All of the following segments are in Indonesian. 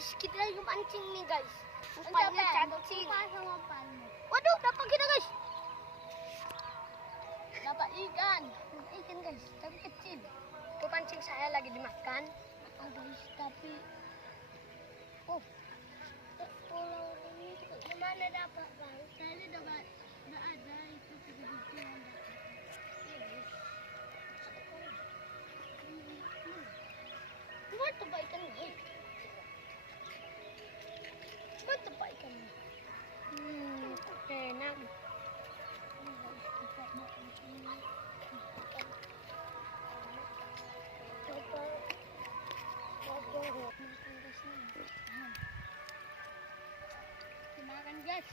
guys, kita lagi mancing nih guys. Umpannya cantik. Waduh, dapat kita guys. Dapat ikan. Dapat ikan guys, tapi kecil. Itu pancing saya lagi dimakan. Oh guys, tapi pulau ini gimana dapat bang? Tadi dapat nggak ada itu begitu yang dapat. Buat tempat ikan nih. Buat tempat ikan nih. Enak. Makan guys.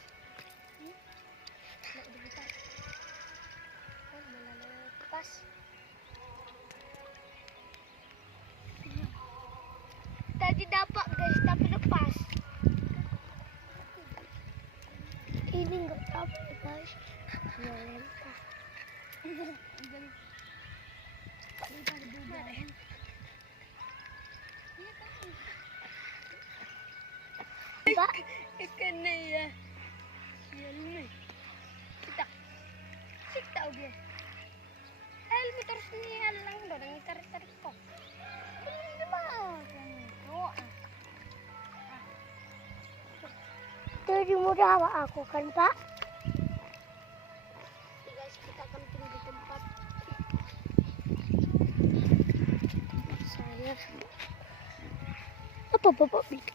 Lepas. Tadi dapat guys, tapi lepas. Ini nggak dapat guys. Pak, ikannya ya. Ini. Kita udah. Elmi terus nih halang dorang tarik-tarik kok. Belum dimakan. Tadi mudah aku kan Pak. Guys, kita camping di tempat saya. Apa bapak bikin?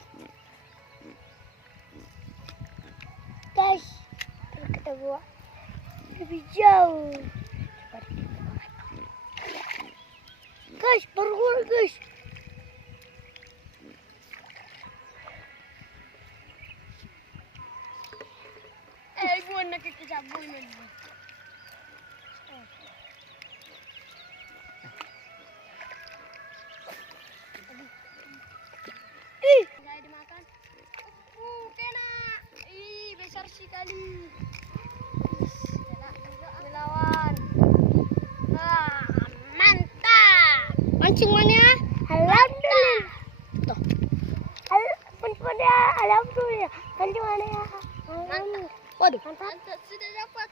Guys, kita buat lebih jauh. Guys, baru guys. Gua nak kecabuin lagi. Nggak dimakan. Kena. Besar sekali. Melawan. Mantap. Mancing mana? Alhamdulillah. Tuh. Alhamdulillah. Mancing mana ya? Mantap. Waduh. Mantap. Sudah dapat.